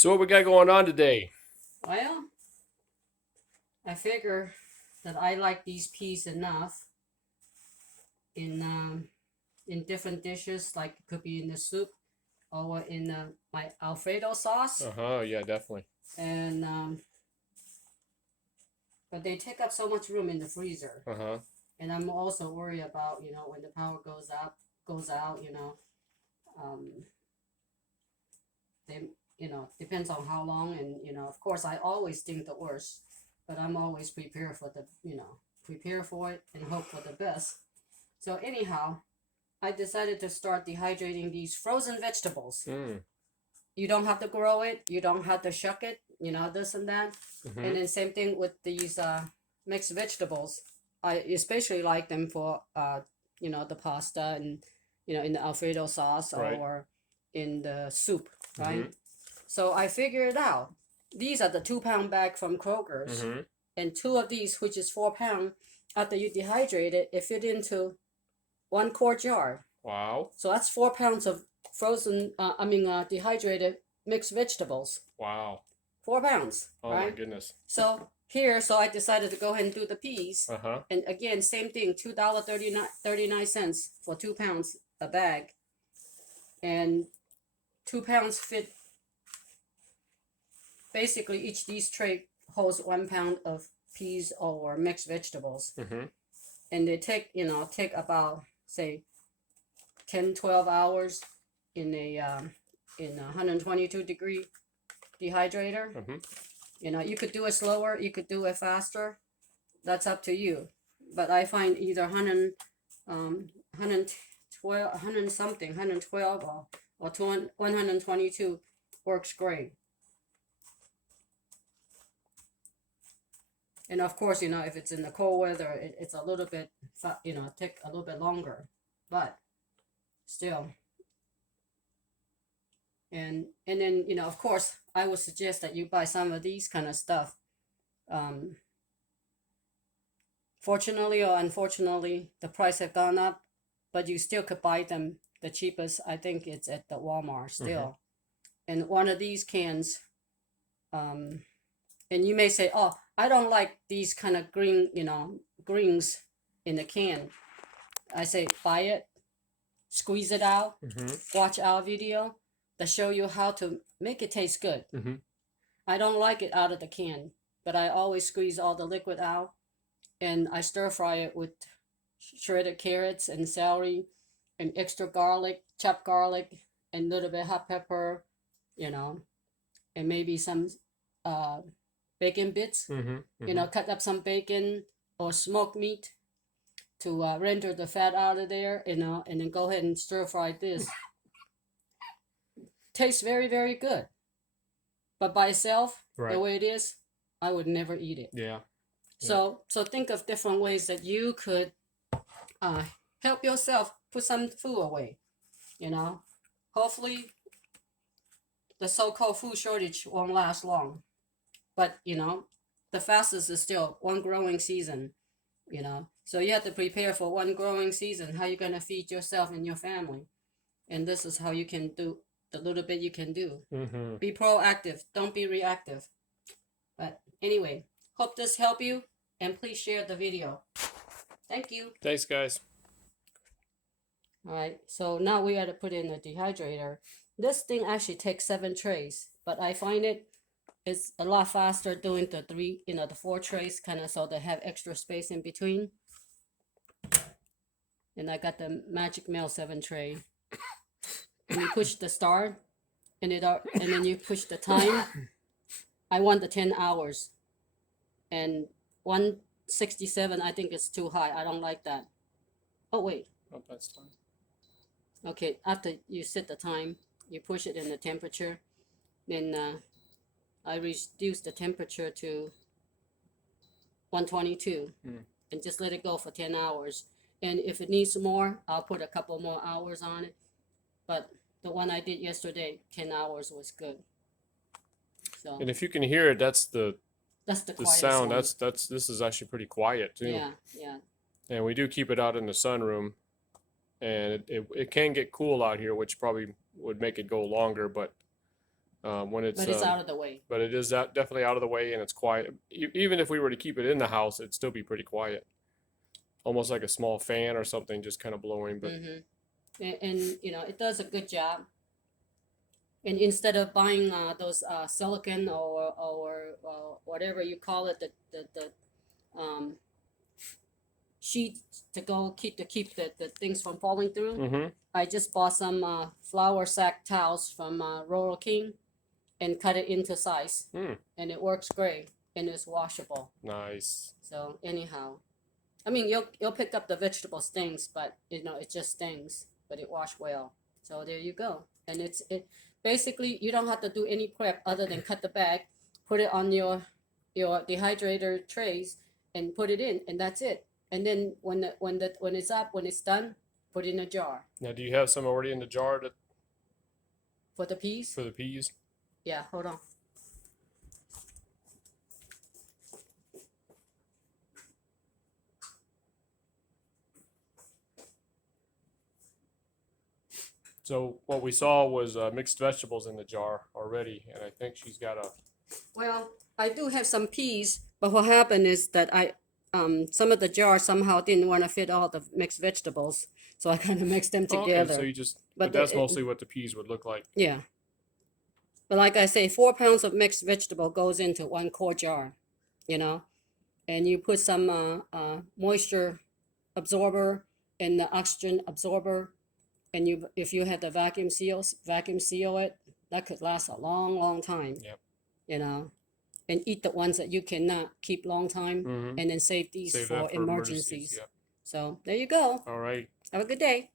So what we got going on today? Well, I figure that I like these peas enough in in different dishes, like it could be in the soup or in my Alfredo sauce, Uh-huh, yeah, definitely. and but they take up so much room in the freezer, Uh-huh. and I'm also worried about when the power goes out, um, they depends on how long, and of course I always think the worst, but I'm always prepared for prepare for it and hope for the best. So anyhow, I decided to start dehydrating these frozen vegetables. Mm. You don't have to grow it, you don't have to shuck it, this and that. Mm-hmm. And then same thing with these mixed vegetables. I especially like them for the pasta and in the Alfredo sauce Right. or in the soup, right? Mm-hmm. So I figured it out. These are the 2 pound bag from Kroger's, Mm-hmm. and two of these, which is 4 pound, after you dehydrate it, it fit into 1 quart jar. Wow. So that's 4 pounds of frozen, dehydrated mixed vegetables. Wow. 4 pounds, Oh my right? goodness. So I decided to go ahead and do the peas. Uh-huh. And again, same thing, $2.39 for 2 pounds a bag. And 2 pounds fit, basically each these tray holds 1 pound of peas or mixed vegetables. Mm-hmm. And they take about, say, 10-12 hours in a 122-degree dehydrator. Mm-hmm. You could do it slower, you could do it faster. That's up to you. But I find either 100 112 100 something 112 or 122 works great. And of course, if it's in the cold weather, it's a little bit, take a little bit longer, but still. And then of course I would suggest that you buy some of these kind of stuff. um Fortunately or unfortunately, the price have gone up, but you still could buy them the cheapest. I think it's at the Walmart still. And one of these cans, um and you may say, oh, I don't like these kind of greens in the can. I say buy it, squeeze it out, Mm-hmm. watch our video that show you how to make it taste good. Mm-hmm. I don't like it out of the can, but I always squeeze all the liquid out, and I stir fry it with shredded carrots and celery and extra garlic, chopped garlic, and a little bit hot pepper, you know, and maybe some uh, bacon bits. Mm-hmm. Mm-hmm. Cut up some bacon or smoked meat to render the fat out of there, and then go ahead and stir fry this. Tastes very, very good. But by itself, Right. the way it is, I would never eat it. Yeah. So think of different ways that you could help yourself put some food away. Hopefully the so-called food shortage won't last long. But the fastest is still one growing season. So you have to prepare for one growing season. How you gonna feed yourself and your family? And this is how you can do the little bit you can do. Mm-hmm. Be proactive. Don't be reactive. But anyway, hope this helped you, and please share the video. Thank you. Thanks, guys. All right, so now we got to put in the dehydrator. This thing actually takes 7 trays, but I find it's a lot faster doing the 4 trays, kind of, so they have extra space in between. And I got the Magic Mail 7 tray. And you push the start, and then you push the time. I want the 10 hours, and 167 I think is too high. I don't like that. Oh wait. Oh, that's fine. Okay, after you set the time, you push it in the temperature. Then I reduce the temperature to 122 and just let it go for 10 hours. And if it needs more, I'll put a couple more hours on it. But the one I did yesterday, 10 hours was good. So And if you can hear it, that's the sound. one. This is actually pretty quiet too. Yeah. And we do keep it out in the sunroom, and it can get cool out here, which probably would make it go longer, but when it's But it's out of the way. but it is definitely out of the way and it's quiet. Even if we were to keep it in the house, it'd still be pretty quiet. Almost like a small fan or something just kind of blowing. But And you know, it does a good job. And instead of buying those silicone or whatever you call it, the sheet to go keep the things from falling through, mm-hmm. I just bought some flour sack towels from Rural King and cut it into size, and it works great and it's washable. Nice. So anyhow, I mean you'll pick up the vegetable stings, but you know it just stings, but it wash well. So there you go, and it basically you don't have to do any prep other than cut the bag, put it on your dehydrator trays, and put it in, and that's it. And then when it's done, put it in a jar. Now, do you have some already in the jar For the peas? for the peas? Yeah, hold on. So what we saw was mixed vegetables in the jar already, and I think she's got a. Well, I do have some peas, but what happened is that some of the jars somehow didn't want to fit all the mixed vegetables, so I kind of mixed them Oh, together. okay, so you just. But But that's it- mostly what the peas would look like. Yeah. But like I say, 4 pounds of mixed vegetable goes into 1 quart jar, you know, and you put some moisture absorber and the oxygen absorber, and if you had the vacuum seal it, that could last a long, long time. Yep. You know, and eat the ones that you cannot keep long time, Mm-hmm. and then save these Save for that for emergencies. Yep. So there you go. All right. Have a good day.